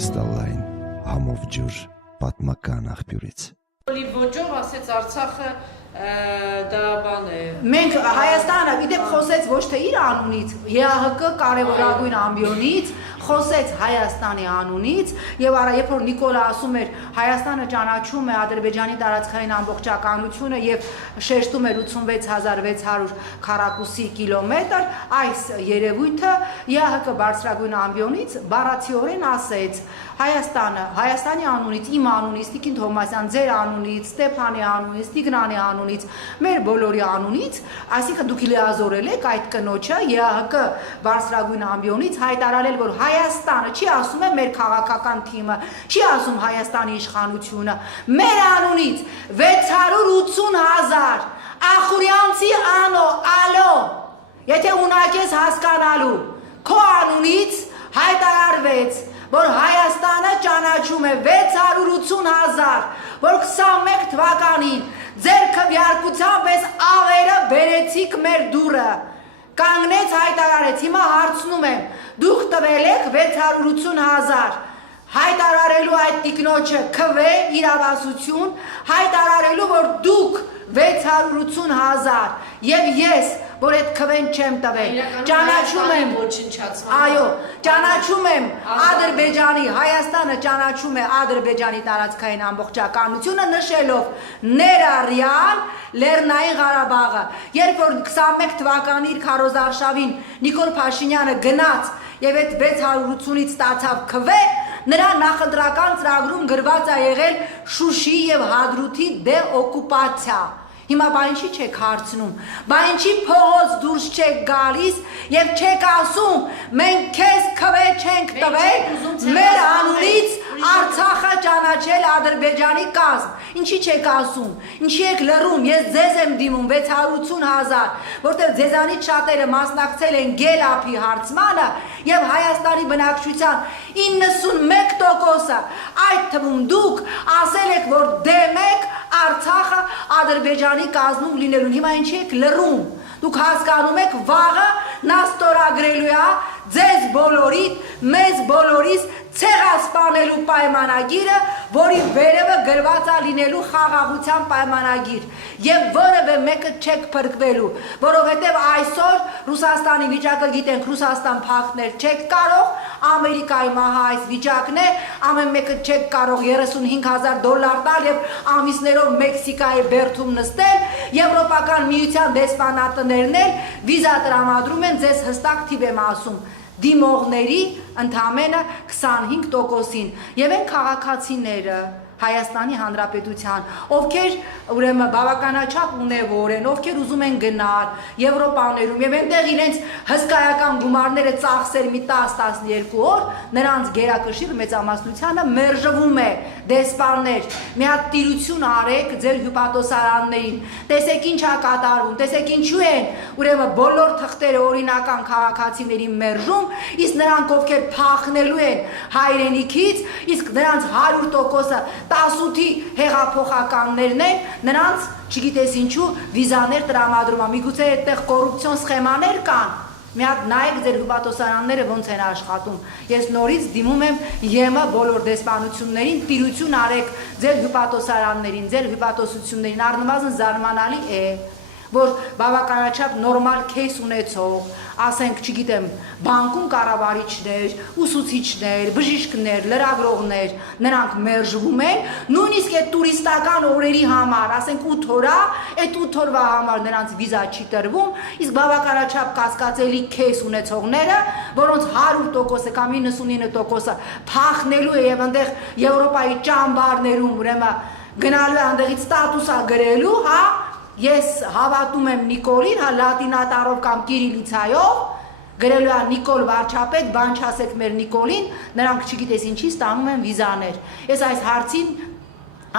կրիստալային համով ջուր պատմական աղբյուրից։ Ոճով ասեց Արցախը դա բան է։ Մենք Հայաստանը իդեպ խոսեց ոչ թե իր անունից, ԵԱՀԿ կարևորագույն ամբիոնից, խոսեց Հայաստանի անունից եւ արա երբ որ Նիկոլը ասում էր Հայաստանը ճանաչում է Ադրբեջանի տարածքային ամբողջականությունը եւ շեշտում էր 86600 քառակուսի կիլոմետր, այս երևույթը ԵԱՀԿ բարձրագույն ամբիոնից բառացիորեն ասեց Հայաստանի անունից, իմ անունից, Տիկին Թոմասյան, ձեր անունից, Ստեփանի անունից, Տիգրանի անունից, մեր բոլորի անունից, այսինքն դուք լիազորել եք այդ կնոջը ԵԱՀԿ բարձրագույն ամբիոնից հայտարարել, որ Հայաստանը չի ասում է մեր քաղաքական թիմը, չի ասում Հայաստանի իշխանությունը, մեր անունից 680,000 Ախուրյանցի ալո, եթե ունակ ես հասկանալու, քո անունից հայտարարվեց, որ Հայաստանը ճանաչում է 680,000, որ 21 թվականին ձեր քվեարկությամբ ես աղերը բերեցիք մեր դուրը, կանգնեց հայտարարեց, հիմա հարցնում եմ, դուք տվել եք 680,000, հայտարարելու այդ տիկնոջը քվե իրավասություն, հայտարարելու, որ դուք 680,000 եւ ես, որ այդ քվեն չեմ տվել, ճանաչում եմ, այո, ճանաչում եմ Ադրբեջանի, Հայաստանը ճանաչում է Ադրբեջանի տարածքային ամբողջականությունը նշելով ներառյալ Լեռնային Ղարաբաղը, երբ որ 21 թվականի իր քարոզարշավին Նիկոլ Փաշինյանը գնաց եւ այդ 680-ից ստացավ քվե, նրա նախընտրական ծրագրում գրված է եղել Շուշի եւ Հադրութի դեօկուպացիա։ Հիմա բա ինչի չեք հարցնում, բա ինչի փողոց դուրս չեք գալիս եւ չեք ասում, մենք քեզ քվե չենք տվել, մեր անունից Արցախը ճանաչել Ադրբեջանի կազմ, ինչի չեք ասում, ինչի եք լռում, ես ձեզ եմ դիմում 680,000, որտեղ ձեզանից շատերը մասնակցել են Գելափի հարցմանը եւ Հայաստանի բնակչության 91%-ը, այդ թվում դուք ասել եք, որ դեմ եք Արցախը Ադրբեջանի կազմում լինելուն, հիմա ինչի եք լռում, դուք հասկանում եք վաղը նա ստորագրելու է ձեզ բոլորիդ, մեզ բոլորիս ցեղասպանելու պայմանագիրը, որի վերևը գրված է լինելու խաղաղության պայմանագիր եւ որևէ մեկը չեք փրկվելու, որովհետեւ այսօր Ռուսաստանի վիճակը գիտենք, Ռուսաստան փախներ չեք կարող, Ամերիկայի մահա այս վիճակն է, ամեն մեկը չեք կարող $35,000 տալ եւ ամիսներով Մեքսիկայի բերդում նստել, Եվրոպական միության դեսպանատներն էլ վիզա տրամադրում են, ձեզ հստակ թիվ եմ ասում, դիմողների ընդամենը 25%-ին եւ այն քաղաքացիները Հայաստանի Հանրապետության, ովքեր ուրեմն բավականաչափ ունևոր են, ովքեր ուզում են գնալ Եվրոպաներում եւ այնտեղ իրենց հսկայական գումարները ծախսեր մի 10-12 օր, նրանց գերակշիռ մեծամասնությանը մերժվում է դեսպաններ, մի հատ տիրություն արեք ձեր հյուպատոսարաններին, տեսեք ինչ է կատարվում, տեսեք ինչու են ուրեմն բոլոր թղթերը օրինական քաղաքացիներին մերժում, իսկ նրանք ովքեր փախնելու են հայրենիքից, իսկ նրանց 100%-ը 18-ի հեղափոխականներն են, նրանց չգիտես ինչու վիզաներ տրամադրում, միգուցե այդտեղ կոռուպցիոն սխեմաներ կան, մի հատ նայեք ձեր հյուպատոսարանները ոնց են աշխատում, ես նորից դիմում եմ ԵՄ բոլոր դեսպանություններին, տիրություն արեք ձեր հյուպատոսարաններին, ձեր հյուպատոսություններին, առնվազն զարմանալի է, որ բավականաչափ նորմալ քեյս ունեցող, ասենք, չգիտեմ, բանկում կառավարիչներ, ուսուցիչներ, բժիշկներ, լրագրողներ, նրանք մերժվում են, նույնիսկ այդ տուրիստական օրերի համար, ասենք 8 օր, այդ 8 օրվա համար նրանց վիզա չի տրվում, իսկ բավականաչափ կասկածելի քեյս ունեցողները, որոնց 100%-ը կամ 99%-ը փախնելու է եւ այնտեղ Եվրոպայի ճամբարներում ուրեմն գնալու այնտեղից ստատուս է գրելու, հա Ես հավատում եմ Նիկոլին, հա լատինատառով կամ կիրիլիցայով, գրելու է Նիկոլ վարչապետ, բան չասեք մեր Նիկոլին, նրանք չգիտես ինչի ստանում են վիզաներ։ Ես այս հարցին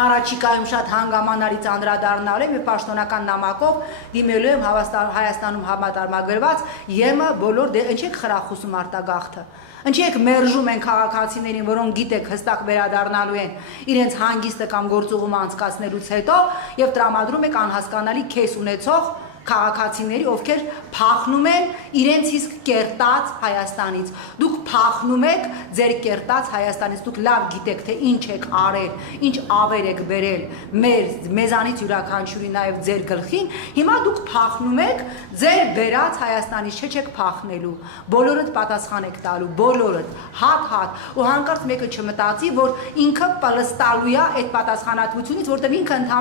առաջիկայում շատ հանգամանալից անդրադառնալու եմ եւ պաշտոնական նամակով դիմելու եմ Հայաստանում համատարմագրված ԵՄ բոլոր ինչ եք խրախուսում արտագաղթը։ Ինչի եք մերժում են քաղաքացիներին, որոնք գիտեք հստակ վերադառնալու են իրենց հանգիստը կամ գործուղումը անցկացնելուց հետո եւ տրամադրում եք անհասկանալի քեյս ունեցող քաղաքացիների, ովքեր փախնում են իրենց իսկ կերտած Հայաստանից։ Դուք փախնում եք ձեր կերտած Հայաստանից, դուք լավ գիտեք, թե ինչ եք արել, ինչ ավեր եք բերել մեզանից յուրաքանչյուրի նաև ձեր գլխին, հիմա դուք փախնում եք ձեր բերած Հայաստանից, չեք փախնելու, բոլորդ պատասխան եք տալու, բոլորդ, հատ, ու հանկարծ մեկը չմտածի, որ ինքը պլստալու է այդ պատասխանատվությունից, որտեղ ինքը ընդհանրապես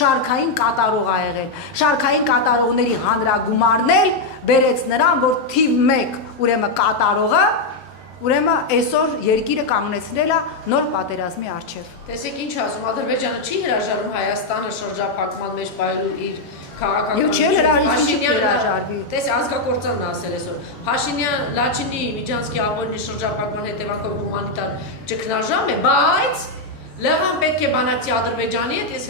շարքային կատարող ա եղել, շարքային կատարողների հանրագումարն էլ բերեց նրան, որ թիվ 1 ուրեմն կատարողը, ուրեմն այսօր երկիրը կանգնեցրել է նոր պատերազմի առջև։ Տեսեք ինչ ասում, Ադրբեջանը չի հրաժարվում Հայաստանը շրջափակման մեջ բայելու իր Եվ չի հրաժարվի։ Տես ազգակործանն ասել այսօր։ Փաշինյան Լաչինի Միջանցքի աբորնի շրջափակման հետևանքով հումանիտար ճգնաժամ է, բայց Լևան պետք է բանակցի Ադրբեջանի հետ, ես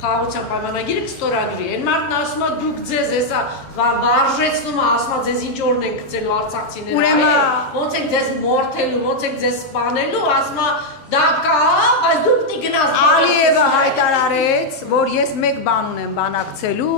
խաղաղության պայմանագիրը կստորագրի։ Այն մարդն ասում է դուք ձեզ հեսա վարժեցնում է, ասում է ձեզ ինչ օրն եք գցելու արցախցիները, ոնց եք ձեզ մորթելու, ոնց եք ձեզ սպանելու, ասում է դա կա, բայց դուք պիտի գնաս։ Ալիևը հայտարարեց, որ ես մեկ բան ունեմ բանակցելու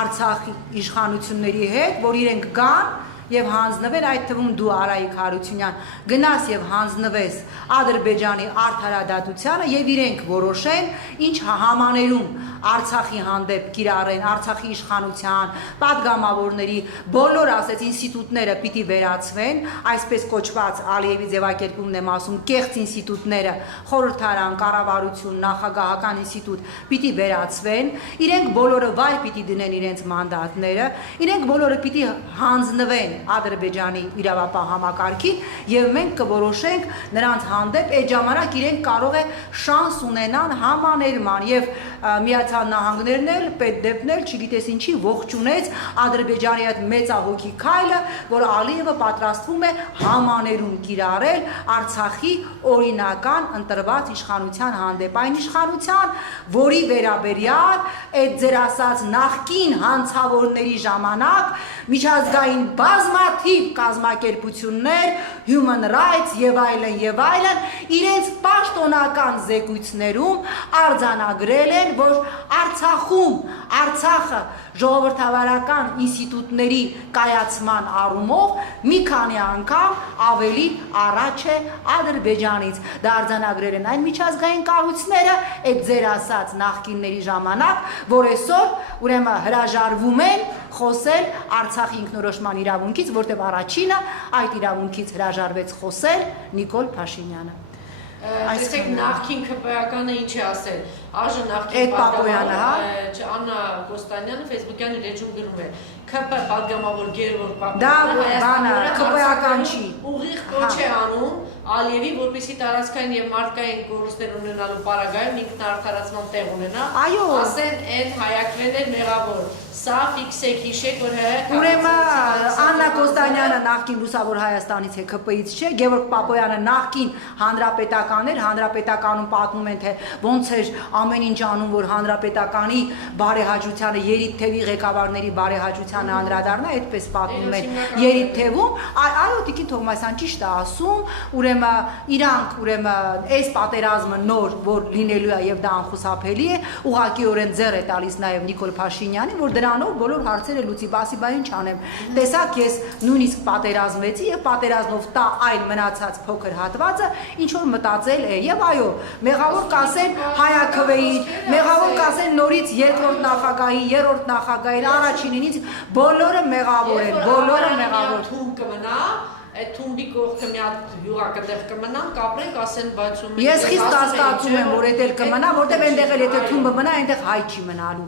Արցախի իշխանությունների հետ, որ իրենք գան եւ հանձնվել, այդ թվում դու Արայիկ Հարությունյան գնաս եւ հանձնվես Ադրբեջանի արդարադատությանը եւ իրենք որոշեն ինչ համաներում Արցախի հանդեպ կիրառեն, Արցախի իշխանության, падգամավորների բոլոր ասեց ինստիտուտները պիտի վերացվեն, այսպես կոչված Ալիևի ձևակերպումն եմ ասում, կեղծ ինստիտուտները, խորհրդարան, կառավարություն, նախագահական ինստիտուտ պիտի վերացվեն, իրենք բոլորը վայր պիտի դնեն իրենց մանդատները, իրենք բոլորը պիտի հանձնվեն Ադրբեջանի իրավապահ համակարգին եւ մենք կորոշենք նրանց հանդեպ այդ ժամանակ իրենք կարող է շանս ունենան համաներման եւ Միացյալ Նահանգներն էլ պետդեպն էլ չգիտես ինչի ողջունեց Ադրբեջանի այդ մեծահոգի քայլը, որ Ալիևը պատրաստվում է համաներում կիրառել Արցախի օրինական ընտրված իշխանության հանդեպ, այն իշխանության, որի վերաբերյալ այդ ձեր ասած նախկին հանցավորների ժամանակ միջազգային բազմաթիվ կազմակերպություններ, Human Rights եւ այլն, իրենց պաշտոնական զեկույցներում արձանագրել են, որ Արցախը ժողովրդավարական ինստիտուտների կայացման առումով մի քանի անգամ ավելի առաջ է Ադրբեջանից։ Դա արձանագրել են այն միջազգային կառույցները, այդ ձեր ասած նախկինների ժամանակ, որ այսօր ուրեմն հրաժարվում են խոսել Արցախի ինքնորոշման իրավունքից, որտեղ առաջինը այդ իրավունքից հրաժարվեց խոսել Նիկոլ Փաշինյանը։ Տեսեք նախքին ԿՊԱ-կանը ինչ է ասել, այժմ նախքին Պապոյանը, Աննա Կոստանյանը Facebook-յան իր էջում գրում է, ԿՊ պատգամավոր Գերորգ Պապոյանը ԿՊԱ-կան չի։ Ուղիղ կոչ է անում Ալիևի, որպեսզի տարածքային եւ մարդկային կորուստներ ունենալու պարագայում ինքնարդարացման տեղ ունենա, ասեն այդ հայակվեներ մեղավոր, սա ֆիքսեք, հիշեք, որ ուրեմն Աննա Կոստանյանը նախկին լուսավոր Հայաստանից է, ԿՊ-ից չէ, Գևորգ Պապոյանը նախկին հանրապետական էր, հանրապետականում պատմում են, թե ոնց էր ամեն ինչ անում, որ հանրապետականի բարեհաճությանը, Երիթթևի ղեկավարների բարեհաճությանը անդրադառնա, այդպես պատմում են Երիթթևում, այո, Տիկին Թովմասյան ճիշտ է ասում, ուրեմն իրանք այս պատերազմը նոր, որ լինելու է եւ դա անխուսափելի է, ուղղակիորեն ձեռ է տալիս նաեւ Նիկոլ Փաշինյանին, որ դրանով բոլոր հարցերը լուծի, բասի բա ինչ անեմ։ Տեսակ ես նույնիսկ պատերազմեցի եւ պատերազմով տա այն մնացած փոքր հատվածը ինչ որ մտածել է եւ այո, մեղավոր կասեն Հայաքվեին, մեղավոր կասեն նորից երկրորդ նախագահի, երրորդ նախագահի, առաջինինից բոլորը մեղավոր են, բոլորը մեղավոր թում կմնա այդ թումբի կողքը մի հատ յուղակը տեղ կմնան, կապրենք, ասեն, բայց ու ես խիստ կասկածում եմ, որ այդ էլ կմնա, որտեղ այնտեղ էլ եթե թումբը մնա, այնտեղ հայ չի մնալու։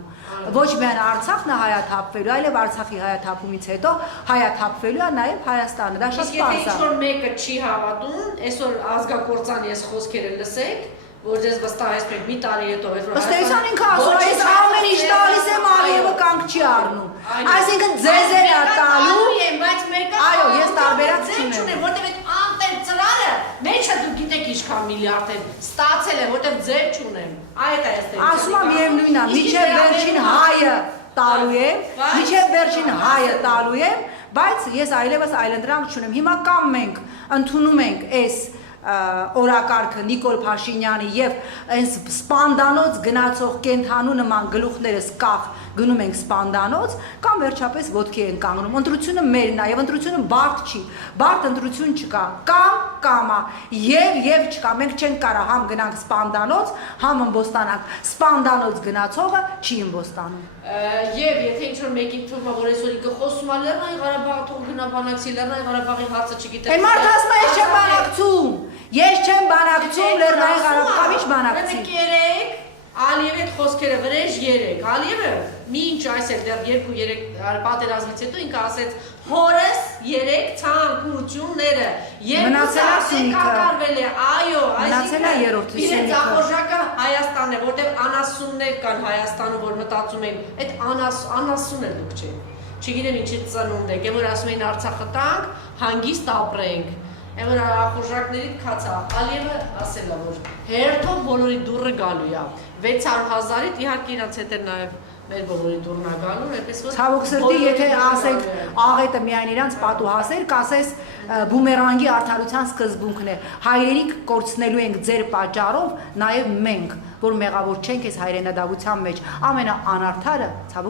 Ոչ միայն Արցախն է հայաթափվելու, այլև Արցախի հայաթափումից հետո հայաթափվելու է նաև Հայաստանը։ Դա շատ պարզ է։ Իսկ եթե ինչ-որ մեկը չի հավատում, այսօր ազգակործան ես խոսքերը լսեք, որ ձեզ վստահեցնեք մի տարի հետո, ըստ էության ինքը ասում է, ես ամեն ինչ տալիս եմ, Ալիևը կանգ չի առնում։ Այսինքն ձեզ է տալու, բայց մեկը այո, ես տարբերակ չունեմ, որտեղ այդ անտեր ծրարը մեջը դուք գիտեք ինչքան միլիարդ են ստացել է, որտեղ ձեր չունեմ։ Այդ է այստեղ։ Ասում եմ միևնույնն է, միջև վերջին հայը տալու եմ, միջև վերջին հայը տալու եմ, բայց ես այլևս այլընտրանք չունեմ։ Հիմա կամ մենք ընդունում ենք այս օրակարգը Նիկոլ Փաշինյանի եւ այս սպանդանոց գնացող կենթանու նման գլուխներս կախ գնում ենք սպանդանոց կամ վերջապես ոտքի ենք կանգնում։ Ընտրությունը մերն է եւ ընտրությունը բարդ չի։ Բարդ ընտրություն չկա։ Կամա եւ չկա։ Մենք չենք կարող համ գնանք սպանդանոց, համ ըմբոստանանք։ Սպանդանոց գնացողը չի ըմբոստանում։ Եվ եթե ինչ-որ մեկին թվում է, որ այսօր ինքը խոսում է Լեռնային Ղարաբաղը թող գնա բանակցի, Լեռնային Ղարաբաղի հարցը չգիտեմ։ Այն մարդը ասում է ես չեմ բանակցում։ Ես չեմ բանակցում Լեռնային Ղարաբաղի բանակցի։ Եկեք Ալիևի այդ խոսքերը վրեժ 3։ Ալիևը մինչ այսել դեռ 2-3 պատերազմից հետո ինքը ասեց հորս 3 ցանկությունները Մնացել է կատարվել է, այո, Մնացել է երրորդը իրենց ախորժակը Հայաստանն է, որտեղ անասուններ կան Հայաստանում, որ մտածում են, այդ անասուն է դուք չէ։ Չգիտեմ ինչի ծնունդ եք, որ ասում էին Արցախը տանք, հանգիստ ապրենք։ Այն որ ախորժակներից քացա, Ալիևը ասել է, որ հերթով բոլորի դուռը գալու է, 600,000-ից իհարկե իրանց հետ էր նաև մեր բոլորի դուռն է գալու, այդպես որ Ցավոք սրտի, եթե ասեք աղետը միայն իրանց պատուհասեր, կասես բումերանգի արդարության սկզբունքն է։ Հայրենիք կորցնելու ենք ձեր պատճառով, նաև մենք, որ մեղավոր չենք այս հայրենադավության մեջ, ամենաանարդարը ցավոք